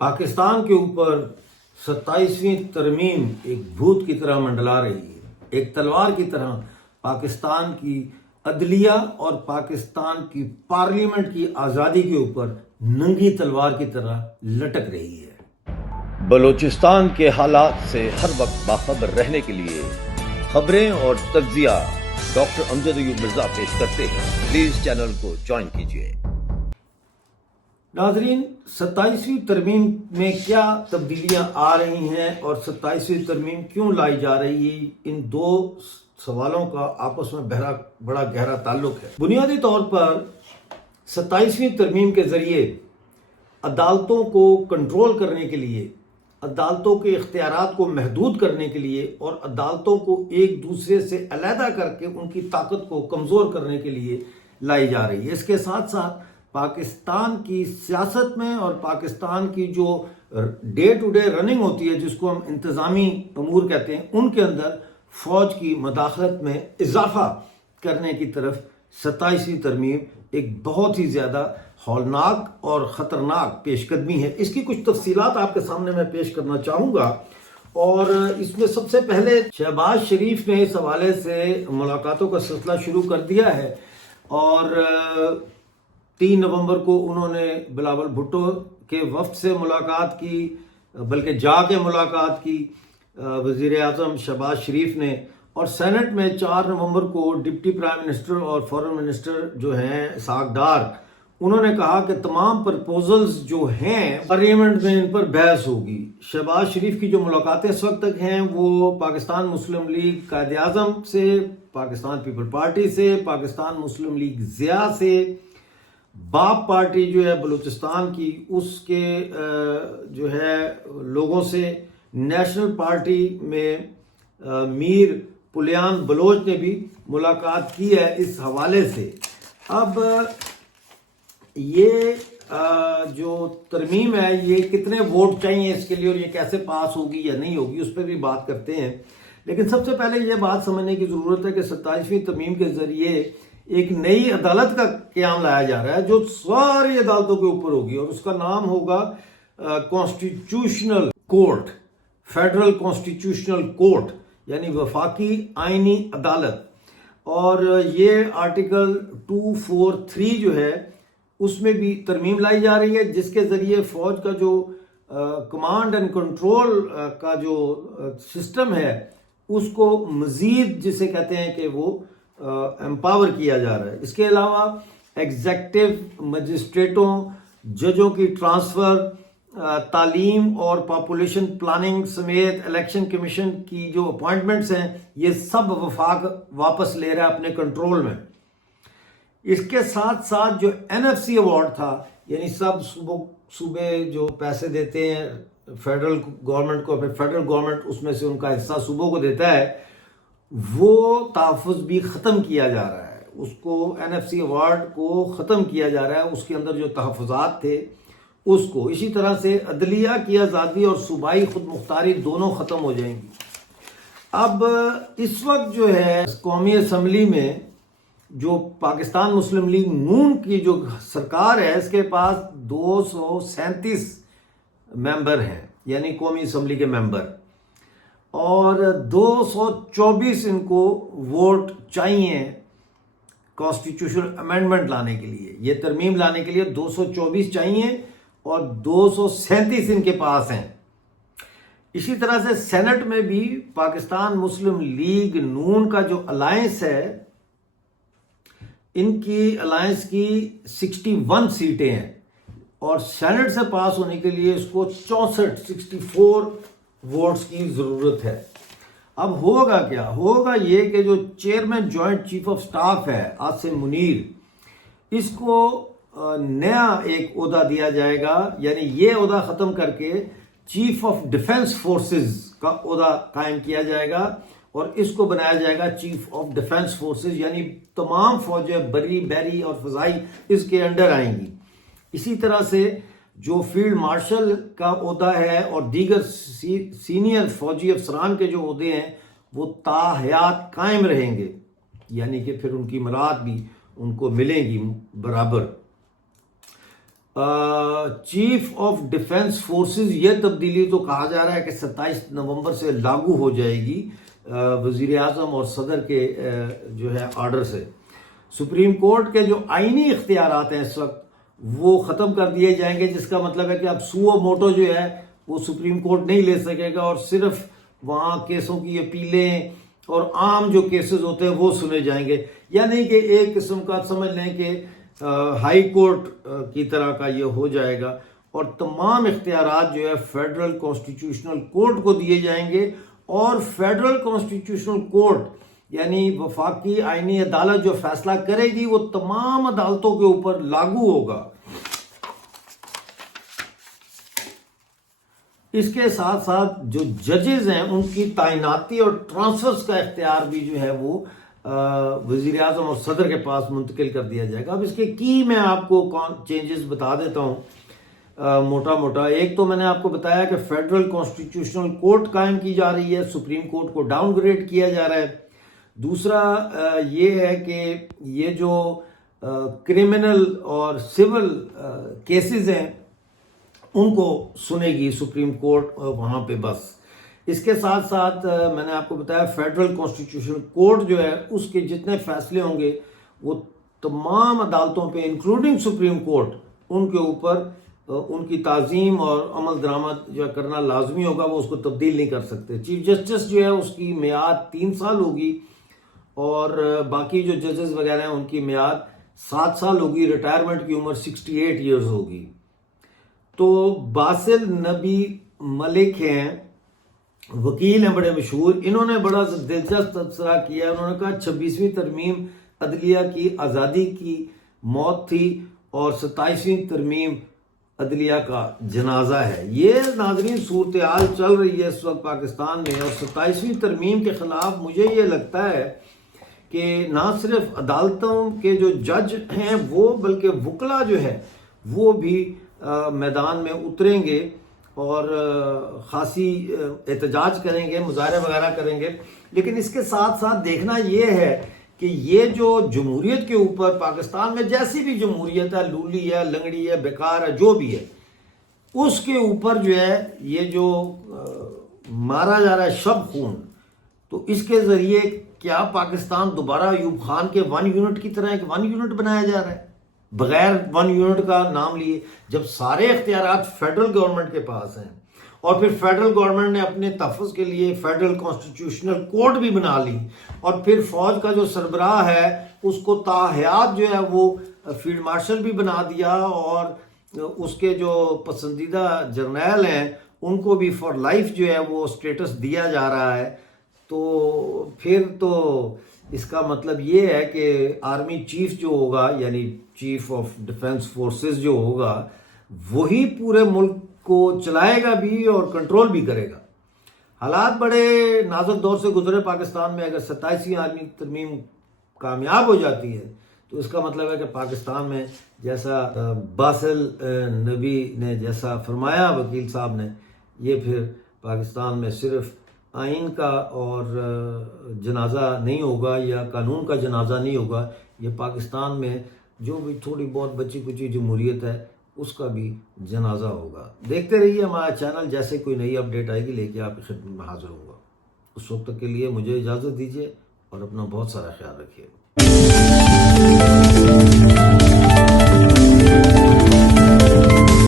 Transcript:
پاکستان کے اوپر 27ویں ترمیم ایک بھوت کی طرح منڈلا رہی ہے، ایک تلوار کی طرح پاکستان کی عدلیہ اور پاکستان کی پارلیمنٹ کی آزادی کے اوپر ننگی تلوار کی طرح لٹک رہی ہے۔ بلوچستان کے حالات سے ہر وقت باخبر رہنے کے لیے خبریں اور تجزیہ ڈاکٹر امجد ایوب مرزا پیش کرتے ہیں۔ پلیز چینل کو جوائن کیجیے۔ ناظرین، 27ویں ترمیم میں کیا تبدیلیاں آ رہی ہیں اور 27ویں ترمیم کیوں لائی جا رہی ہے، ان دو سوالوں کا آپس میں بڑا گہرا تعلق ہے۔ بنیادی طور پر 27ویں ترمیم کے ذریعے عدالتوں کو کنٹرول کرنے کے لیے، عدالتوں کے اختیارات کو محدود کرنے کے لیے اور عدالتوں کو ایک دوسرے سے علیحدہ کر کے ان کی طاقت کو کمزور کرنے کے لیے لائی جا رہی ہے۔ اس کے ساتھ ساتھ پاکستان کی سیاست میں اور پاکستان کی جو ڈے ٹو ڈے رننگ ہوتی ہے، جس کو ہم انتظامی امور کہتے ہیں، ان کے اندر فوج کی مداخلت میں اضافہ کرنے کی طرف 27ویں ترمیم ایک بہت ہی زیادہ ہولناک اور خطرناک پیش قدمی ہے۔ اس کی کچھ تفصیلات آپ کے سامنے میں پیش کرنا چاہوں گا، اور اس میں سب سے پہلے شہباز شریف نے اس حوالے سے ملاقاتوں کا سلسلہ شروع کر دیا ہے، اور 3 نومبر کو انہوں نے بلاول بھٹو کے وفد سے ملاقات کی، بلکہ جا کے ملاقات کی وزیر اعظم شہباز شریف نے، اور سینٹ میں 4 نومبر کو ڈپٹی پرائم منسٹر اور فارن منسٹر جو ہیں اسحاق ڈار، انہوں نے کہا کہ تمام پرپوزلز جو ہیں پارلیمنٹ میں ان پر بحث ہوگی۔ شہباز شریف کی جو ملاقاتیں اس وقت تک ہیں وہ پاکستان مسلم لیگ قائد اعظم سے، پاکستان پیپل پارٹی سے، پاکستان مسلم لیگ ضیاء سے، باپ پارٹی جو ہے بلوچستان کی اس کے جو ہے لوگوں سے، نیشنل پارٹی میں میر پلیان بلوچ نے بھی ملاقات کی ہے اس حوالے سے۔ اب یہ جو ترمیم ہے، یہ کتنے ووٹ چاہیے اس کے لیے اور یہ کیسے پاس ہوگی یا نہیں ہوگی، اس پہ بھی بات کرتے ہیں۔ لیکن سب سے پہلے یہ بات سمجھنے کی ضرورت ہے کہ 27ویں ترمیم کے ذریعے ایک نئی عدالت کا قیام لایا جا رہا ہے جو ساری عدالتوں کے اوپر ہوگی، اور اس کا نام ہوگا constitutional court, federal constitutional court, یعنی وفاقی آئینی عدالت۔ اور یہ آرٹیکل 243 جو ہے اس میں بھی ترمیم لائی جا رہی ہے، جس کے ذریعے فوج کا جو کمانڈ اینڈ کنٹرول کا جو سسٹم ہے اس کو مزید، جسے کہتے ہیں کہ وہ امپاور کیا جا رہا ہے۔ اس کے علاوہ ایگزیکٹو مجسٹریٹوں، ججوں کی ٹرانسفر، تعلیم اور پاپولیشن پلاننگ سمیت الیکشن کمیشن کی جو اپوائنٹمنٹس ہیں، یہ سب وفاق واپس لے رہا ہے اپنے کنٹرول میں۔ اس کے ساتھ ساتھ جو NFC ایوارڈ تھا، یعنی سب صوبے جو پیسے دیتے ہیں فیڈرل گورنمنٹ کو، پھر فیڈرل گورنمنٹ اس میں سے ان کا حصہ صوبوں کو دیتا ہے، وہ تحفظ بھی ختم کیا جا رہا ہے۔ اس کو NFC ایوارڈ کو ختم کیا جا رہا ہے، اس کے اندر جو تحفظات تھے اس کو۔ اسی طرح سے عدلیہ کی آزادی اور صوبائی خود مختاری دونوں ختم ہو جائیں گی۔ اب اس وقت جو ہے قومی اسمبلی میں جو پاکستان مسلم لیگ نون کی جو سرکار ہے، اس کے پاس 237 ممبر ہیں، یعنی قومی اسمبلی کے ممبر، اور 224 ان کو ووٹ چاہیے کانسٹیٹیوشنل امینڈمنٹ لانے کے لیے۔ یہ ترمیم لانے کے لیے 224 چاہیے اور 237 ان کے پاس ہیں۔ اسی طرح سے سینٹ میں بھی پاکستان مسلم لیگ نون کا جو الائنس ہے، ان کی الائنس کی 61 سیٹیں ہیں، اور سینٹ سے پاس ہونے کے لیے اس کو 64 ووٹس کی ضرورت ہے۔ اب ہوگا کیا؟ ہوگا یہ کہ جو chairman joint chief of staff ہے عاصم منیر، اس کو نیا ایک عہدہ دیا جائے گا، یعنی یہ عہدہ ختم کر کے چیف آف ڈیفنس فورسز کا عہدہ قائم کیا جائے گا، اور اس کو بنایا جائے گا چیف آف ڈیفنس فورسز، یعنی تمام فوجیں بری، بحری اور فضائی اس کے انڈر آئیں گی۔ اسی طرح سے جو فیلڈ مارشل کا عہدہ ہے اور دیگر سینئر فوجی افسران کے جو عہدے ہیں وہ تا حیات قائم رہیں گے، یعنی کہ پھر ان کی مراد بھی ان کو ملیں گی برابر۔ چیف آف ڈیفنس فورسز، یہ تبدیلی تو کہا جا رہا ہے کہ 27 نومبر سے لاگو ہو جائے گی وزیر اعظم اور صدر کے جو ہے آرڈر سے۔ سپریم کورٹ کے جو آئینی اختیارات ہیں اس وقت وہ ختم کر دیے جائیں گے، جس کا مطلب ہے کہ اب سو موٹو جو ہے وہ سپریم کورٹ نہیں لے سکے گا، اور صرف وہاں کیسوں کی اپیلیں اور عام جو کیسز ہوتے ہیں وہ سنے جائیں گے، یعنی کہ ایک قسم کا سمجھ لیں کہ ہائی کورٹ کی طرح کا یہ ہو جائے گا، اور تمام اختیارات جو ہے فیڈرل کانسٹیٹیوشنل کورٹ کو دیے جائیں گے، اور فیڈرل کانسٹیٹیوشنل کورٹ یعنی وفاقی آئینی عدالت جو فیصلہ کرے گی وہ تمام عدالتوں کے اوپر لاگو ہوگا۔ اس کے ساتھ ساتھ جو ججز ہیں ان کی تعیناتی اور ٹرانسفرز کا اختیار بھی جو ہے وہ وزیر اعظم اور صدر کے پاس منتقل کر دیا جائے گا۔ اب اس کے کی میں آپ کو چینجز بتا دیتا ہوں موٹا موٹا۔ ایک تو میں نے آپ کو بتایا کہ فیڈرل کانسٹیٹیوشنل کورٹ قائم کی جا رہی ہے، سپریم کورٹ کو ڈاؤن گریڈ کیا جا رہا ہے۔ دوسرا یہ ہے کہ یہ جو کرمنل اور سول کیسز ہیں ان کو سنے گی سپریم کورٹ وہاں پہ بس۔ اس کے ساتھ ساتھ میں نے آپ کو بتایا فیڈرل کانسٹیٹیوشنل کورٹ جو ہے اس کے جتنے فیصلے ہوں گے وہ تمام عدالتوں پہ انکلوڈنگ سپریم کورٹ ان کے اوپر ان کی تعظیم اور عمل درآمد جو کرنا لازمی ہوگا، وہ اس کو تبدیل نہیں کر سکتے۔ چیف جسٹس جو ہے اس کی میعاد 3 سال ہوگی، اور باقی جو ججز وغیرہ ہیں ان کی میعاد 7 سال ہوگی، ریٹائرمنٹ کی عمر 68 ایئرز ہوگی۔ تو باسل نبی ملک ہیں، وکیل ہیں بڑے مشہور، انہوں نے بڑا دلچسپ تبصرہ کیا۔ انہوں نے کہا 26ویں ترمیم عدلیہ کی آزادی کی موت تھی اور 27ویں ترمیم عدلیہ کا جنازہ ہے۔ یہ ناظرین صورتحال چل رہی ہے اس وقت پاکستان میں، اور 27ویں ترمیم کے خلاف مجھے یہ لگتا ہے کہ نہ صرف عدالتوں کے جو جج ہیں وہ بلکہ وکلا جو ہے وہ بھی میدان میں اتریں گے اور خاصی احتجاج کریں گے، مظاہرے وغیرہ کریں گے۔ لیکن اس کے ساتھ ساتھ دیکھنا یہ ہے کہ یہ جو جمہوریت کے اوپر پاکستان میں جیسی بھی جمہوریت ہے، لولی ہے، لنگڑی ہے، بیکار ہے، جو بھی ہے، اس کے اوپر جو ہے یہ جو مارا جا رہا ہے شب خون، تو اس کے ذریعے کیا پاکستان دوبارہ ایوب خان کے 1 یونٹ کی طرح ایک 1 یونٹ بنایا جا رہا ہے بغیر 1 یونٹ کا نام لیے، جب سارے اختیارات فیڈرل گورنمنٹ کے پاس ہیں، اور پھر فیڈرل گورنمنٹ نے اپنے تحفظ کے لیے فیڈرل کانسٹیٹیوشنل کورٹ بھی بنا لی، اور پھر فوج کا جو سربراہ ہے اس کو تاحیات جو ہے وہ فیلڈ مارشل بھی بنا دیا، اور اس کے جو پسندیدہ جرنیل ہیں ان کو بھی فار لائف جو ہے وہ سٹیٹس دیا جا رہا ہے۔ تو پھر تو اس کا مطلب یہ ہے کہ آرمی چیف جو ہوگا یعنی چیف آف ڈیفنس فورسز جو ہوگا وہی پورے ملک کو چلائے گا بھی اور کنٹرول بھی کرے گا۔ حالات بڑے نازک دور سے گزرے پاکستان میں۔ اگر 27ویں آرمی ترمیم کامیاب ہو جاتی ہے تو اس کا مطلب ہے کہ پاکستان میں جیسا باسل نبی نے جیسا فرمایا وکیل صاحب نے، یہ پھر پاکستان میں صرف آئین کا اور جنازہ نہیں ہوگا یا قانون کا جنازہ نہیں ہوگا، یہ پاکستان میں جو بھی تھوڑی بہت بچی کچی جمہوریت ہے اس کا بھی جنازہ ہوگا۔ دیکھتے رہیے ہمارا چینل، جیسے کوئی نئی اپڈیٹ آئے گی لے کے آپ کی خدمت میں حاضر ہوں گا۔ اس وقت تک کے لیے مجھے اجازت دیجیے اور اپنا بہت سارا خیال رکھیے۔